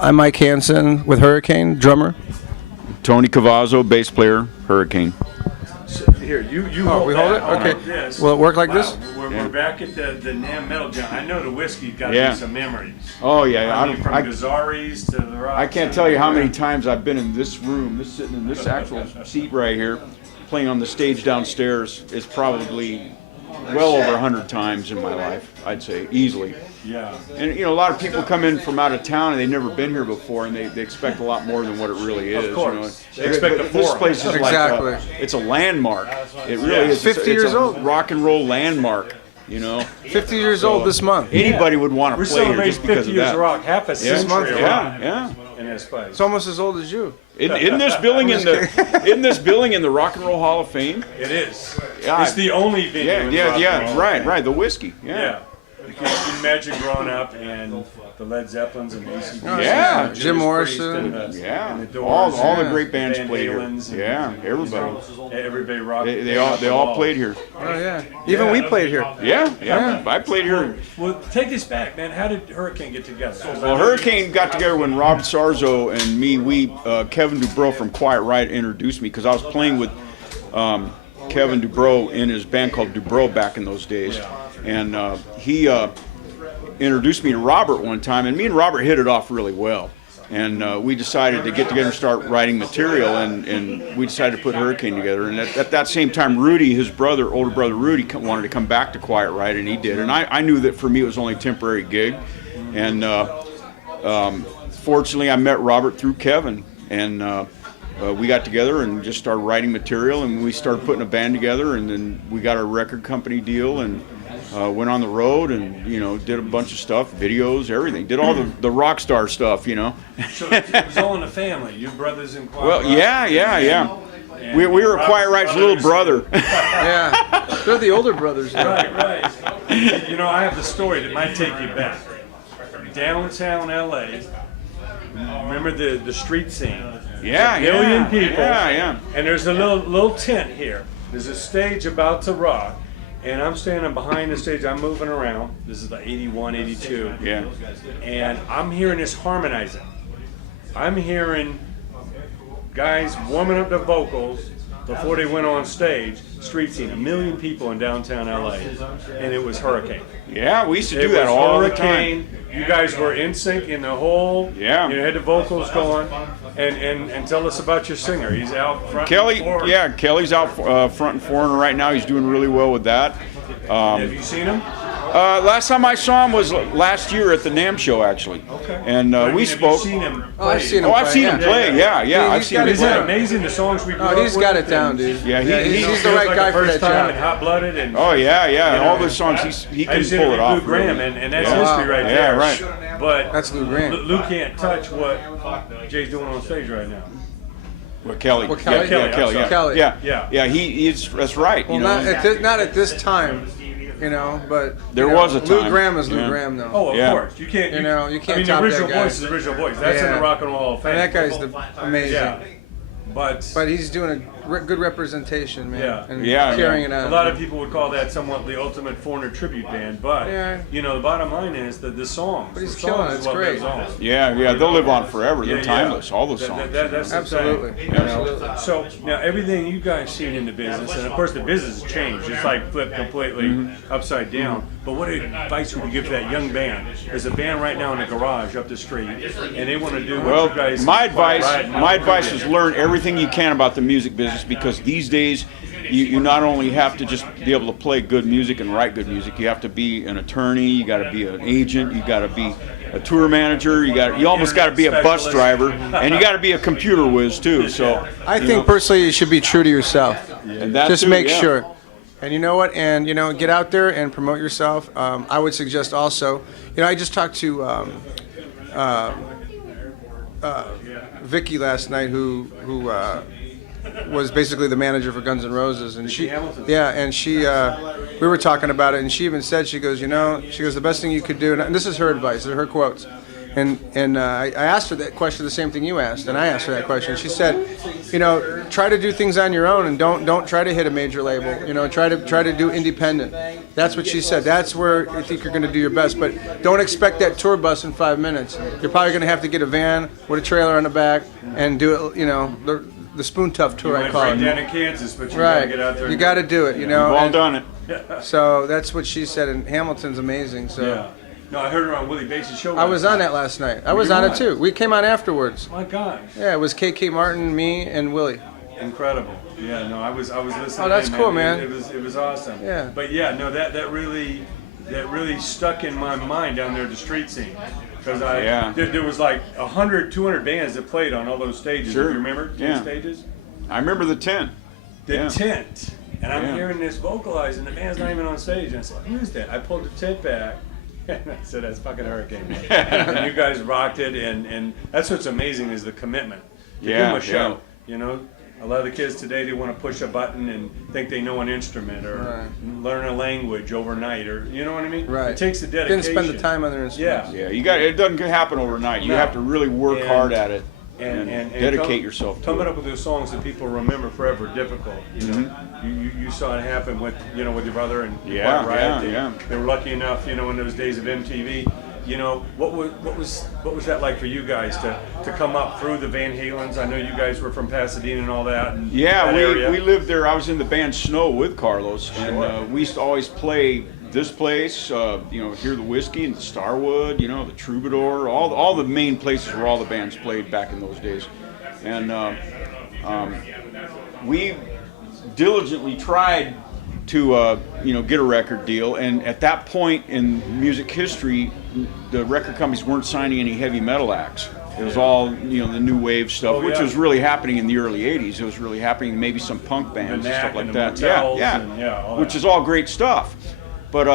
I'm Mike Hansen with Hurricane, drummer. Tony Cavazzo, bass player, Hurricane. Here, you Oh, we hold it? Okay. Will it work like this? We're back at the NAMM Metal Jam. I know the whiskey got Yeah. me some memories. Oh yeah, I mean, from Gazzari's to the rock. I can't tell you how many times I've been in this room, sitting in this actual seat right here, playing on the stage downstairs. It's probably well over 100 times in my life, I'd say, easily. Yeah. And you know, a lot of people come in from out of town and they've never been here before, and they expect a lot more than what it really is. Of course. You know? They expect But a this forum. place is Exactly. like it's a landmark. It really Yeah. is. 50 years it's a old. rock and roll landmark. You know, 50 years old this month. anybody would want We're to play here celebrating just because 50 of years that. of rock, half a century of rock Yeah. in this place. It's almost as old as you. In this building, in the Rock and Roll Hall of Fame. It is. Yeah. It's the only venue. in the rock and roll. Right. The whiskey. Yeah. You can imagine growing up and the Led Zeppelins and AC/DC. Yeah. and Jim Judas Morrison. Priest and Yeah. and the Doors, All the Yeah. great bands Van played here. Halens and- Yeah, everybody. Everybody rocked. They all played here. Oh, yeah. Even we played here. Yeah. I played here. Well, take this back, man. How did Hurricane get together? Well, Hurricane got together when Rob Sarzo and me, Kevin Dubrow from Quiet Riot introduced me because I was playing with Kevin Dubrow in his band called Dubrow back in those days. And he introduced me to Robert one time, and me and Robert hit it off really well. And we decided to get together and start writing material, and we decided to put Hurricane together. And at that same time, Rudy, his brother, older brother Rudy, wanted to come back to Quiet Riot, and he did. And I knew that for me it was only a temporary gig. And fortunately, I met Robert through Kevin, and we got together and just started writing material, and we started putting a band together, and then we got a record company deal, and went on the road, and did a bunch of stuff, videos, everything. Did all the rock star stuff, So it was all in the family. You brothers in Quiet Well, Riot. yeah. We were Quiet Riot's little brother. Yeah. They're the older brothers. Now. Right. I have the story that might take you back. Downtown LA. Remember the street scene? Yeah, A million people. Yeah. And there's a little tent here. There's a stage about to rock. And I'm standing behind the stage. I'm moving around. This is the 81, 82. Yeah. And I'm hearing this harmonizing. I'm hearing guys warming up their vocals before they went on stage. Street scene, 1 million people in downtown LA, and it was Hurricane. Yeah, we used to It do that was all the Hurricane. time. You guys were in sync in the whole. Yeah. You had the vocals going, and tell us about your singer. He's out front. Kelly, and forward. yeah, Kelly's out front and foreigner right now. He's doing really well with that. Have you seen him? Last time I saw him was last year at the NAMM show, actually. Okay. And I mean, we have spoke. You seen him Oh, I've play? seen him. Oh, I've seen him play. Yeah. I've He's seen got him his Isn't it play. amazing the songs we grew Oh, up he's with? got it down, dude. Yeah, he's Feels the right like guy the for first that time job. and hot-blooded and. Oh yeah. You All know, the songs he I can just pull it interviewed off. Lou Graham, really. and that's Yeah. history right Yeah, there. right. But That's Lou Graham. Lou can't touch what Jay's doing on stage right now. Well, Kelly. Well, Kelly, Yeah, I'm Kelly. sorry. Yeah. Kelly. Yeah. Yeah. That's right. Well, not at this time, but There you know, was a Lou time. Graham is Lou Yeah. Graham, though. Oh, of Yeah. course. You can't. You know, you can't I mean, top the that original guy. voice is the original voice. That's in Yeah. the Rock and Roll Hall of Fame. And that guy's amazing. Yeah. But But he's doing a good representation, man. Yeah. And Yeah, carrying yeah. it a out. lot of people would call that somewhat the ultimate foreigner tribute band. But Yeah. the bottom line is that the songs. But he's the killing songs it. is It's what great. lives on. Yeah. They'll live on forever. They're Yeah, timeless. yeah. All those songs. That's the Absolutely. thing, you know? So now everything you guys seen in the business, and of course the business has changed. It's like flipped completely Mm-hmm. upside down. But what advice would you give to that young band? There's a band right now in the garage up the street, and they want to do what Well, you guys. my advice Right, is learn everything you can about the music business, because these days you not only have to just be able to play good music and write good music, you have to be an attorney, you got to be an agent, you got to be a tour manager, you almost got to be a bus driver, and you got to be a computer whiz too. So I think personally you should be true to yourself. and that Just too, make yeah. sure. And you know what? And get out there and promote yourself. I would suggest also. I just talked to Vicky last night, who was basically the manager for Guns N' Roses, and she, Hamilton. yeah, and she, we were talking about it, and she even said, she goes, the best thing you could do, and this is her advice, they're her quotes. And I asked her that question, the same thing you asked, and I asked her that question. She said, you know, try to do things on your own and don't try to hit a major label. You know, try to do independent. That's what she said. That's where I think you're going to do your best. But don't expect that tour bus in 5 minutes. You're probably going to have to get a van with a trailer on the back and do it. You know, the Spoon Tough tour, I call right it. down in Kansas, but you gotta Right. get out there. You got to do it. You know. We've all and- done it. So that's what she said, and Hamilton's amazing. So. Yeah. No, I heard her on Willie Bates' show. I was on that last night. I was you on on? it too. We came on afterwards. My God, Yeah, it was KK Martin, me, and Willie. incredible. Yeah, no, I was listening. Oh, that's in, cool, man. It was awesome. Yeah. But yeah, no, that really stuck in my mind down there at the street scene. Because there was like 100, 200 bands that played on all those stages. Sure. Do you remember 10 Yeah. stages? I remember the tent. The Yeah. tent. And I'm Yeah. hearing this vocalized, and the band's not even on stage. And I said, who's that? I pulled the tent back, and I said, that's fucking Hurricane. And you guys rocked it, and that's what's amazing is the commitment. To give Yeah, them a show. yeah. You know, a lot of the kids today, they want to push a button and think they know an instrument or learn a language overnight, or you know what I mean? Right. It takes the dedication. Didn't spend the time on their instruments. Yeah. Yeah, it doesn't happen overnight. You No. have to really work And- hard at it and dedicate yourself to coming it. up with those songs that people remember forever difficult. You know, you saw it happen with with your brother and Yeah, Quiet Riot. yeah, They, yeah. they were lucky enough, in those days of MTV. You know, what was that like for you guys to come up through the Van Halens? I know you guys were from Pasadena and all that. And Yeah, that area. we lived there. I was in the band Snow with Carlos, and we used to always play this place. Hear the Whiskey and the Starwood. The Troubadour. All the main places where all the bands played back in those days, and we diligently tried to get a record deal. And at that point in music history, the record companies weren't signing any heavy metal acts. It was all the new wave stuff, which was really happening in the early '80s. It was really happening, maybe some punk bands and Knack stuff like and the that. Motels Yeah, and, yeah, all which that. is all great stuff. But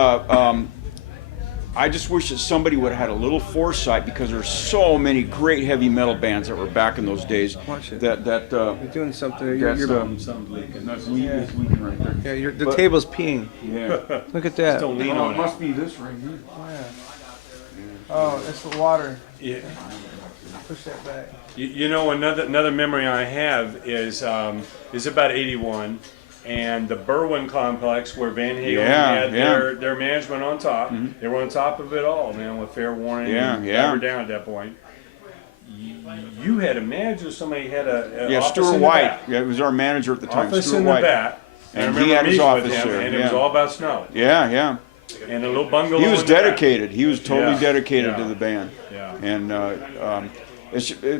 I just wish that somebody would have had a little foresight, because there's so many great heavy metal bands that were back in those days. Watch it. That You're doing something. that's, Something's leaking. that's it's leaking right there. Yeah, the table's peeing. Yeah. Look at that. Don't lean on it. must be this right here. Oh, it's the water. Yeah. Push that back. Another memory I have is about '81, and the Berwyn complex where Van Halen had their management on top. They were on top of it all, man, with fair warning. Yeah, and yeah. Never down at that point. You had a manager. Somebody had a Yeah, office Stuart in the White. back. Yeah, it was our manager at the time. Office Stuart in the White. back. And I he remember had his meeting with office him, there, and it yeah. was all about snow. Yeah, yeah. And a little bungalow. He was in the back. dedicated. He was totally Yeah, dedicated yeah. to the band. Yeah. And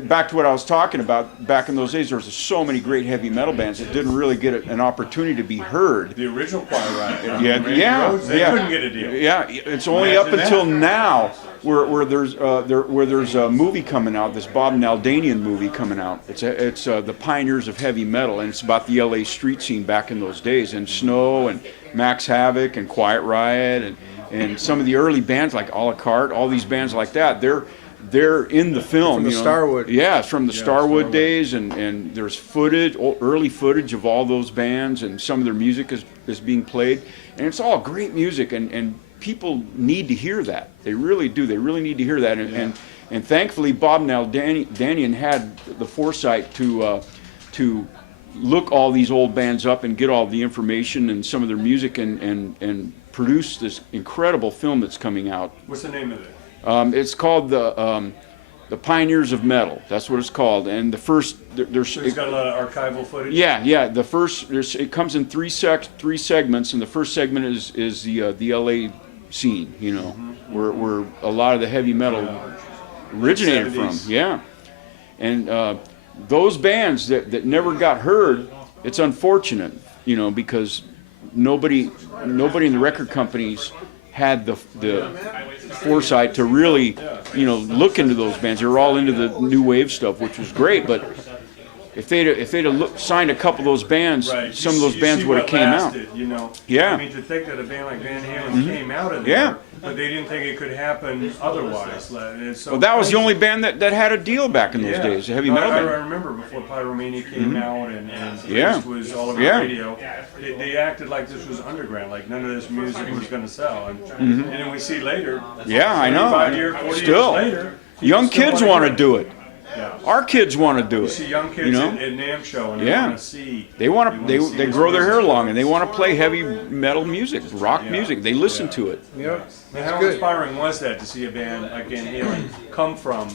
back to what I was talking about. Back in those days, there was so many great heavy metal bands that didn't really get an opportunity to be heard. The original Quiet Riot. Yeah, Randy yeah, Rhoads, they yeah. couldn't get a deal. Yeah, it's only up Imagine until that. now where there's a movie coming out, this Bob Naldanian movie coming out. It's the Pioneers of Heavy Metal, and it's about the LA street scene back in those days, and Snow and Max Havoc and Quiet Riot and some of the early bands like A La Carte, all these bands like that. They're in the film. From the Starwood. Yeah, it's from the Starwood days, and there's early footage of all those bands, and some of their music is being played, and it's all great music, and people need to hear that. They really do. They really need to hear that, and thankfully Bob Naldanian had the foresight to look all these old bands up and get all the information and some of their music and produce this incredible film that's coming out. What's the name of it? It's called the Pioneers of Metal. That's what it's called. And the first there's So he's got a lot of archival footage. yeah. The first it comes in three segments, and the first segment is the LA scene. Where a lot of the heavy metal originated from. 70s. Yeah, and those bands that never got heard. It's unfortunate, because nobody in the record companies had the foresight to really, look into those bands. They were all into the new wave stuff, which was great. But if they'd signed a couple of those bands, Right. some You of those see bands would have what came out. lasted, Yeah. I mean, to think that a band like Van Halen came out of there, Yeah. but they didn't think it could happen otherwise. It's so Well, that was the crazy. only band that had a deal back in those days, a heavy No, metal I band. remember before Pyromania came out and Yeah. this was all over Yeah. the radio, they acted like this was underground, like none of this music was going to sell. And then we see later, Yeah, I know. 40 Still. years later, Young still kids wanna want to hear do it. Yeah. Our kids want to do You it. see young kids you know? at NAMM show and they Yeah. want to see. They want to. see They this grow their hair music. long and they want to play heavy metal music, rock Yeah. music. They listen Yeah. to it. Yep. And how good. inspiring was that to see a band like Van Halen come from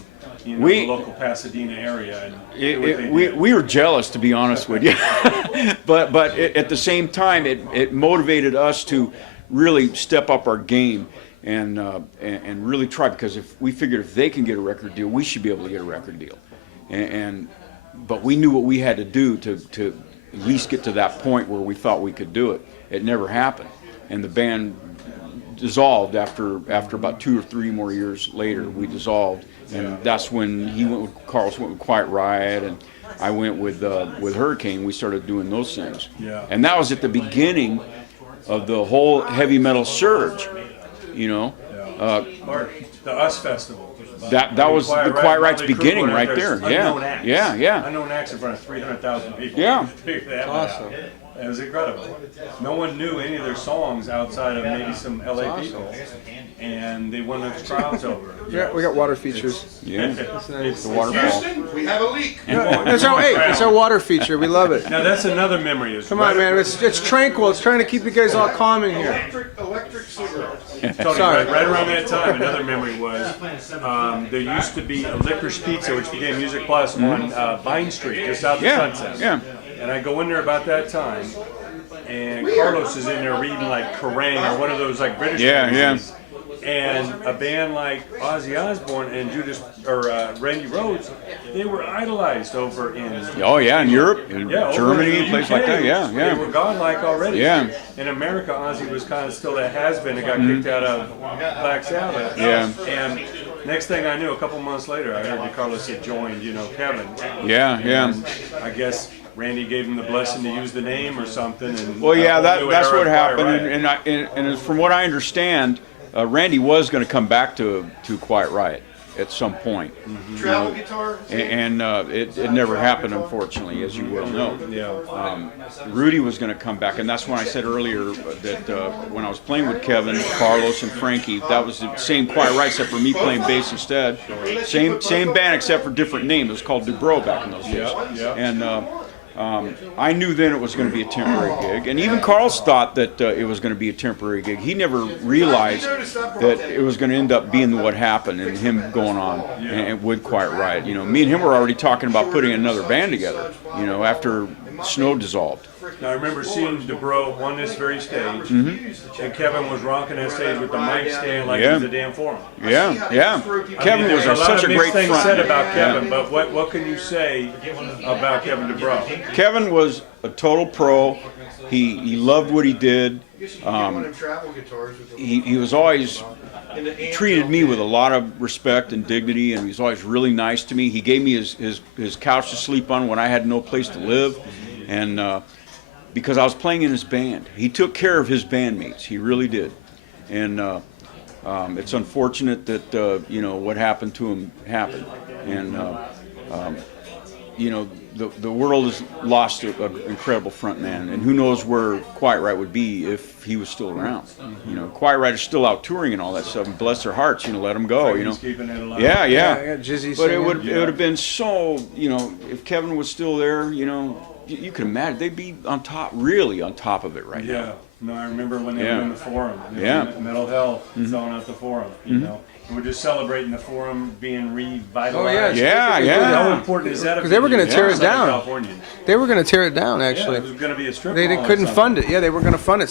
the We- local Pasadena area? And do what they We did? were jealous, to be honest with you, but at the same time, it motivated us to really step up our game and really try, because if we figured if they can get a record deal, we should be able to get a record deal, but we knew what we had to do to at least get to that point where we thought we could do it. It never happened, and the band dissolved after about 2 or 3 more years later. We dissolved, and that's when Carlos went with Quiet Riot, and I went with Hurricane. We started doing those things, Yeah. and that was at the beginning of the whole heavy metal surge. You know, Or the US Festival. that was the Quiet Riot's Motley Crue beginning went out right there. unknown Yeah, acts. yeah. Unknown acts in front of 300,000 people. Yeah. Figure that Awesome. out. It was incredible. No one knew any of their songs outside of maybe some LA people, and they won those crowds over. Yeah, we got water features. Yeah, It's the waterfall. Houston, we have a leak. It's our water feature. We love it. Now that's another memory. Is Come on, man. It's tranquil. It's trying to keep you guys all calm in here. Electric cigarettes. Tony, Sorry. right around that time, another memory was there used to be a Licorice Pizza, which became Music Plus, on Vine Street, just out the Yeah, Sunset. yeah. And I go in there about that time, and Carlos is in there reading like Kerrang or one of those like British Yeah, magazines. And a band like Ozzy Osbourne and Randy Rhoads, they were idolized over in Oh yeah, in Europe, in over Germany, in the places UK. like that. Yeah, They were yeah. godlike already. Yeah. In America, Ozzy was kind of still that has-been and got kicked out of Black Sabbath. Yeah. And next thing I knew, a couple months later, I heard that Carlos had joined, Kevin. Yeah, yeah. And I guess Randy gave him the blessing to use the name or something. And Well, yeah, a whole new that's era what of happened, Quiet Riot. and from what I understand, Randy was going to come back to Quiet Riot at some point, Travel guitar. and it never happened, unfortunately, as you well know. Yeah. Rudy was going to come back, and that's when I said earlier that when I was playing with Kevin, Carlos, and Frankie, that was the same Quiet Riot, except for me playing bass instead. Same band, except for different name. It was called Dubrow back in those days. Yeah. And I knew then it was going to be a temporary gig, and even Carlos thought that it was going to be a temporary gig. He never realized that it was going to end up being what happened, and him going on and with Quiet Riot. Me and him were already talking about putting another band together. After Snow dissolved. Now I remember seeing Dubrow on this very stage, and Kevin was rocking that stage with the mic stand like Yeah. it was a damn forum. Yeah. Kevin was There's such a lot of great mixed things front. said about Yeah. Kevin, but what can you say about Kevin Dubrow? Kevin was a total pro. He loved what he did. One of them travel guitars with the He was always treated me with a lot of respect and dignity, and he was always really nice to me. He gave me his couch to sleep on when I had no place to live, and because I was playing in his band. He took care of his bandmates. He really did. And it's unfortunate that what happened to him happened. And the world has lost an incredible front man, and who knows where Quiet Riot would be if he was still around. Quiet Riot is still out touring and all that stuff, and bless their hearts, let them go. He's keeping it alive. Yeah. I got Jizzy But it singing. would have been so, if Kevin was still there, you can imagine they'd be really on top of it right now. Yeah. No, I remember when they Yeah. were in the Forum. They were Yeah. in Metal Hell, selling out the Forum. And we're just celebrating the Forum being revitalized. Yeah. How important is that? 'Cause they were gonna tear it down. California. They were going to tear it down, Yeah, actually. it was going to be a strip They mall or couldn't something. fund it. Yeah, they were going to fund it.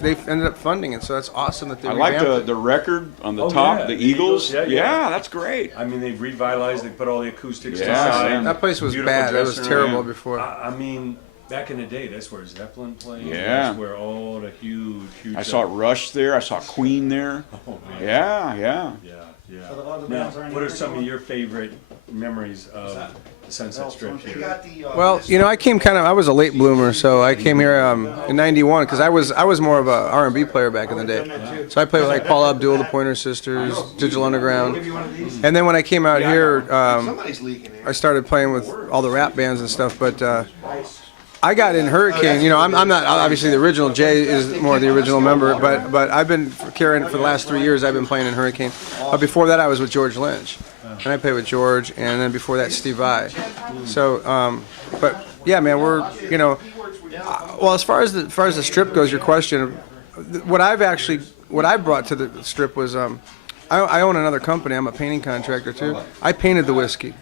They ended up funding it, so that's awesome that they I like revamped it. the record on the Oh, top, yeah. the Eagles. Eagles, yeah. That's great. I mean, they revitalized. They put all the acoustics Yeah, inside. yeah. That place was Beautiful bad. It was dressing terrible room. before. I mean, back in the day, that's where Zeppelin played. Yeah. That's where all the huge. I saw Rush there. I saw Queen there. Oh, man. Yeah. Yeah. Now, what are some of your favorite memories of the Sunset Strip here? Well, I was a late bloomer, so I came here in '91 because I was more of a R&B player back in the day. So I played with like Paula Abdul, the Pointer Sisters, Digital Underground, and then when I came out here, Somebody's leaking here. I started playing with all the rap bands and stuff. But I got in Hurricane. I'm not obviously the original. Jay is more the original member, but I've been carrying it for the last 3 years. I've been playing in Hurricane. But before that, I was with George Lynch. and I played with George, and then before that, Steve Vai. So, but yeah, man, we're well, as far as the strip goes, your question, what I brought to the strip was I own another company. I'm a painting contractor too. I painted the whiskey,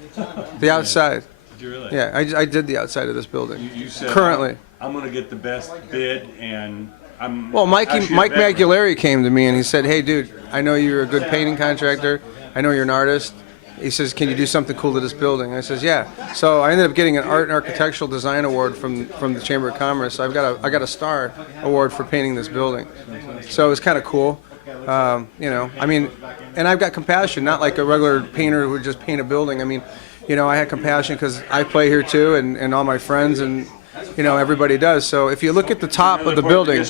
the outside. Did you really? Yeah, I did the outside of this building. You said currently. I'm going to get the best bid, and I'm. Well, Mike actually a veteran. Maculari came to me and he said, "Hey, dude, I know you're a good painting contractor. I know you're an artist." He says, "Can you do something cool to this building?" I says, "Yeah." So I ended up getting an art and architectural design award from the Chamber of Commerce. I got a star award for painting this building. So it was kind of cool. I mean, and I've got compassion, not like a regular painter who would just paint a building. I mean, I had compassion because I play here too, and all my friends and. Everybody does. So if you look at the top of the building,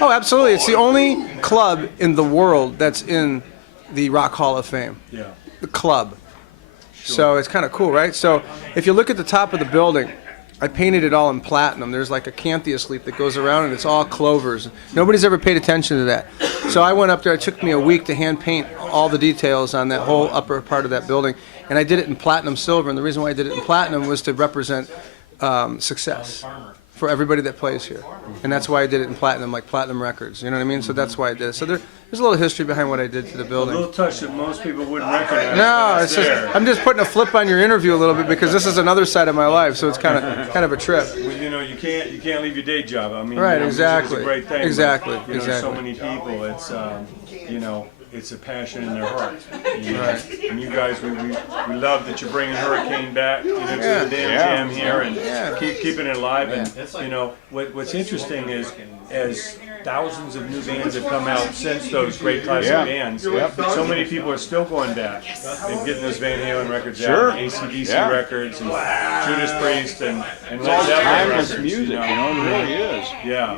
oh, absolutely, it's the only club in the world that's in the Rock Hall of Fame. Yeah. The club. So it's kind of cool, right? So if you look at the top of the building, I painted it all in platinum. There's like a canthus leaf that goes around, and it's all clovers. Nobody's ever paid attention to that. So I went up there. It took me a week to hand paint all the details on that whole upper part of that building, and I did it in platinum silver. And the reason why I did it in platinum was to represent success for everybody that plays here, and that's why I did it in platinum, like Platinum Records. You know what I mean? So that's why I did it. So there's a little history behind what I did to the A building. little touch that most people wouldn't recognize. No, but it's just there. I'm just putting a flip on your interview a little bit because this is another side of my life, so it's kind of a trip. Well, you can't leave your day job. I mean, Right, music is exactly. a great thing. Exactly, But, exactly. So many people, it's it's a passion in their heart. And you guys, we love that you're bringing Hurricane back, to Yeah. the damn Yeah. jam here and Yeah. keeping it alive. And what's interesting is as thousands of new bands have come out since those great classic Yeah. bands, Yep. so many people are still going back and getting those Van Halen records Sure. out, AC/DC Yeah. records, and Judas Priest, and It's all Led Zeppelin timeless records, music, it really is. Yeah.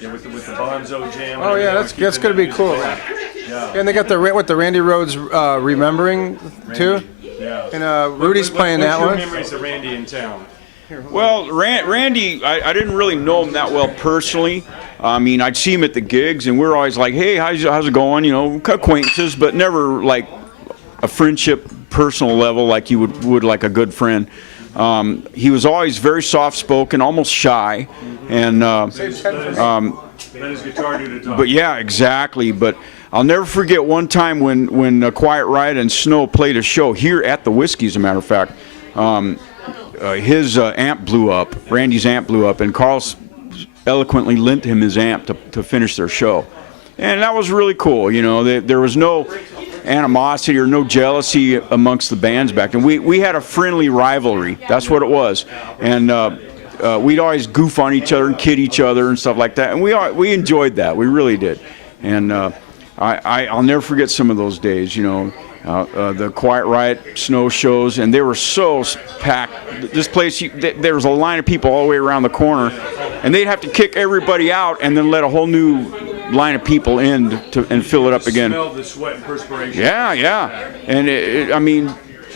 Yeah, with the Bonzo jam. and Oh yeah, everything, that's keeping gonna be that cool. music alive. Yeah. And they got the Randy Rhoads remembering too, Yeah. and Rudy's playing that What's one. your memories of Randy in town? Well, Randy, I didn't really know him that well personally. I mean, I'd see him at the gigs, and we're always like, "Hey, how's it going?" Acquaintances, but never like a friendship, personal level like you would like a good friend. He was always very soft-spoken, almost shy, and Let his guitar do the talk. but yeah, exactly. But I'll never forget one time when Quiet Riot and Snow played a show here at the Whiskey, as a matter of fact. His amp blew up. Randy's amp blew up, and Carl eloquently lent him his amp to finish their show. And that was really cool. There was no animosity or no jealousy amongst the bands back then. We had a friendly rivalry. That's what it was. And we'd always goof on each other and kid each other and stuff like that. And we enjoyed that. We really did. And I'll never forget some of those days, the Quiet Riot Snow shows, and they were so packed. This place, there was a line of people all the way around the corner, and they'd have to kick everybody out and then let a whole new line of people in and fill it up again. Smell the sweat and perspiration. Yeah. And I mean,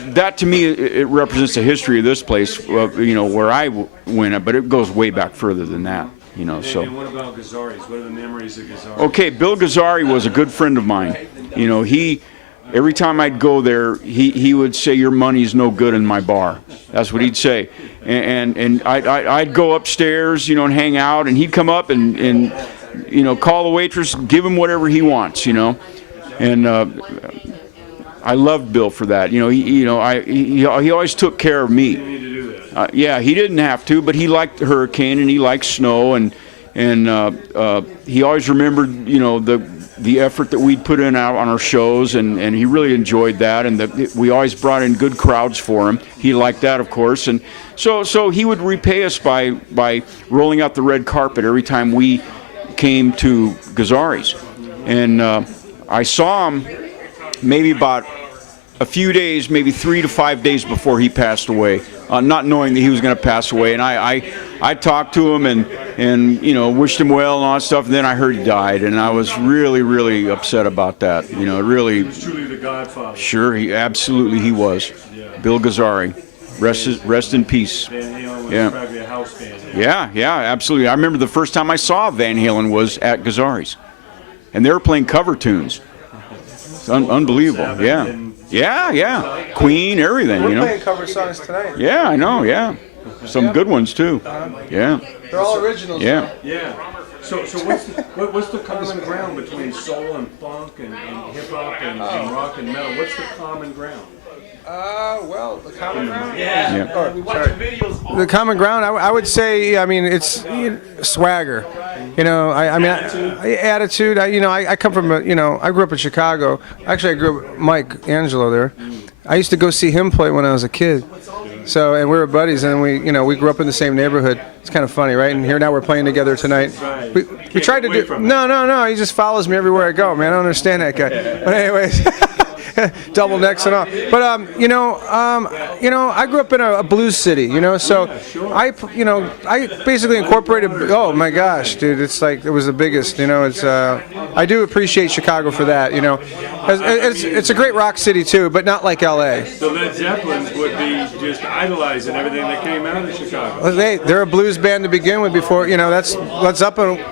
that to me, it represents the history of this place, where I went, but it goes way back further than that, so. And what about Gazzari's? What are the memories of Gazzari's? Okay, Bill Gazzari was a good friend of mine. Every time I'd go there, he would say, "Your money's no good in my bar." That's what he'd say. And I'd go upstairs, and hang out, and he'd come up and call the waitress, give him whatever he wants, And I loved Bill for that. He always took care of me. You need to do that. Yeah, he didn't have to, but he liked Hurricane and he liked Snow, and he always remembered, the effort that we'd put in out on our shows, and he really enjoyed that, and we always brought in good crowds for him. He liked that, of course, and so he would repay us by rolling out the red carpet every time we came to Gazzari's. And I saw him maybe about a few days, maybe 3 to 5 days before he passed away, not knowing that he was going to pass away. And I talked to him and wished him well and all that stuff. And then I heard he died, and I was really, really upset about that. Really. He was truly the Godfather. Sure, he was. Yeah. Bill Gazzari, rest in peace. Van Halen was Yeah. probably a house band. Yeah, absolutely. I remember the first time I saw Van Halen was at Gazzari's, and they were playing cover tunes. It's unbelievable. Sabbath Yeah. And Yeah. Queen, everything, We're you know. playing cover songs tonight. Yeah, I know, yeah. Some good ones too. Yeah, They're all originals. yeah. Yeah. So what's the common ground between soul and funk and hip hop and rock and metal? What's the common ground? Well, the common ground. Yeah. The common ground, I would say, I mean, it's swagger. You know, I mean, attitude. I come from, I grew up in Chicago. Actually, I grew up with Mike Angelo there. I used to go see him play when I was a kid. So, and we were buddies, and we grew up in the same neighborhood. It's kind of funny, right? And here now we're playing together tonight. We tried to do. No. He just follows me everywhere I go, man. I don't understand that guy. But anyways. Double necks and all, but I grew up in a blues city, so I basically incorporated. Oh my gosh, dude, it's like it was the biggest, It's I do appreciate Chicago for that, It's a great rock city too, but not like L.A. The Led Zeppelins would be just idolizing everything that came out of Chicago. They're a blues band to begin with. Before that's Led Zeppelin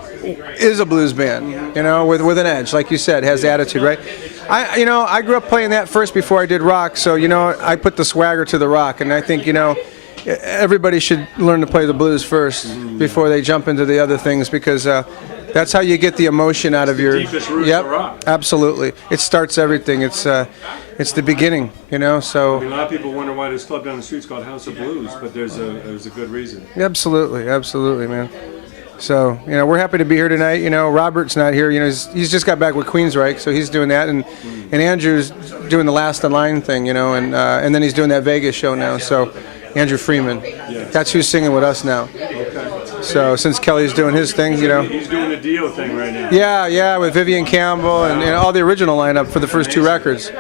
is a blues band, with an edge, like you said, has attitude, right? I grew up playing that first before I did rock, so I put the swagger to the rock, and I think everybody should learn to play the blues first before they jump into the other things, because that's how you get the emotion out of your. Deepest roots Yep, of rock. absolutely. It starts everything. It's the beginning, So. I mean, a lot of people wonder why this club down the street's called House of Blues, but there's a good reason. Absolutely, man. So, we're happy to be here tonight. Robert's not here. He's just got back with Queensryche, so he's doing that, and Andrew's doing the Last in Line thing, and then he's doing that Vegas show now. So, Andrew Freeman, that's who's singing with us now. So, since Kelly's doing his thing, He's doing the Dio thing right now. Yeah, with Vivian Campbell and all the original lineup for the first two records.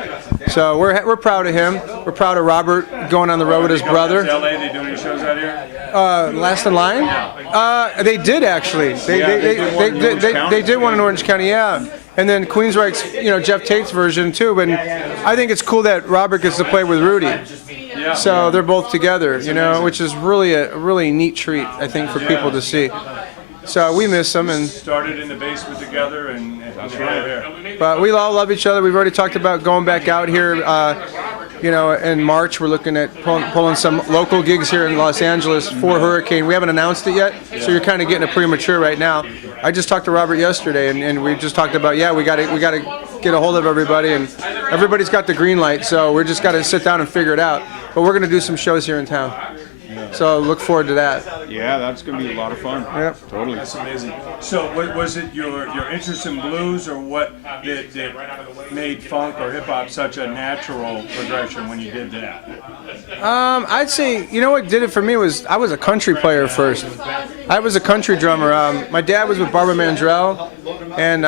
So we're proud of him. We're proud of Robert going on the road with his brother. LA, they doing any shows out here? Last in Line? They did actually. They did one in Orange County, yeah. And then Queensryche's, Jeff Tate's version too. But I think it's cool that Robert gets to play with Rudy. Yeah. So they're both together, which is really a really neat treat, I think, for people to see. So we miss them, and Started in the basement together, and that's right. but we all love each other. We've already talked about going back out here. In March, we're looking at pulling some local gigs here in Los Angeles for Hurricane. We haven't announced it yet, so you're kind of getting it premature right now. I just talked to Robert yesterday, and we just talked about we got to get a hold of everybody, and everybody's got the green light, so we're just got to sit down and figure it out. But we're going to do some shows here in town. So look forward to that. Yeah, that's going to be a lot of fun. Yep. Totally. That's amazing. So, was it your interest in blues, or what that made funk or hip hop such a natural progression when you did that? I'd say, what did it for me was I was a country player first. I was a country drummer. My dad was with Barbara Mandrell, and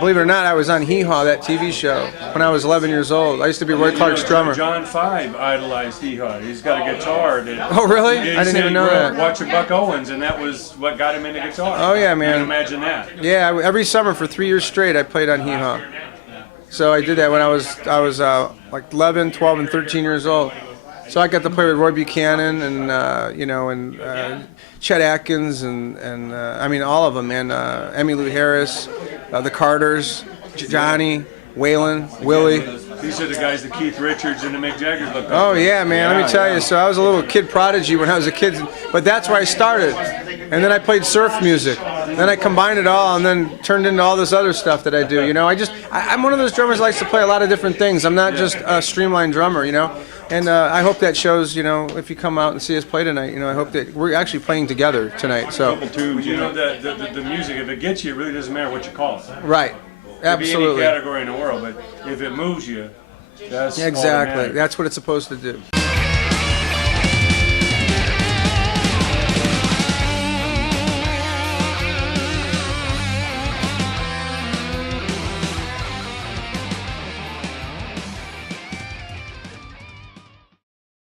believe it or not, I was on Hee Haw, that TV show, when I was 11 years old. I used to be Roy Clark's drummer. John Five idolized Hee Haw. He's got a guitar that. Oh, really? He I didn't said even he know grew up that. Watching Buck Owens, and that was what got him into guitar. Oh, yeah, man. I can imagine that. Yeah, every summer for 3 years straight, I played on Hee Haw. So I did that when I was like 11, 12, and 13 years old. So I got to play with Roy Buchanan and Chet Atkins and I mean all of them, man. Emmylou Harris, the Carters, Johnny, Waylon, Willie. These are the guys that Keith Richards and the Mick Jaggers looked up Oh to. yeah, man. Let me tell you. So I was a little kid prodigy when I was a kid, but that's where I started. And then I played surf music. Then I combined it all, and then turned into all this other stuff that I do. I'm one of those drummers that likes to play a lot of different things. I'm not just a streamlined drummer, And I hope that shows, if you come out and see us play tonight, I hope that we're actually playing together tonight. So Well, the music, if it gets you, it really doesn't matter what you call it. right, It could be absolutely, any category in the world, but if it moves you, that's all that exactly. matters. That's what it's supposed to do.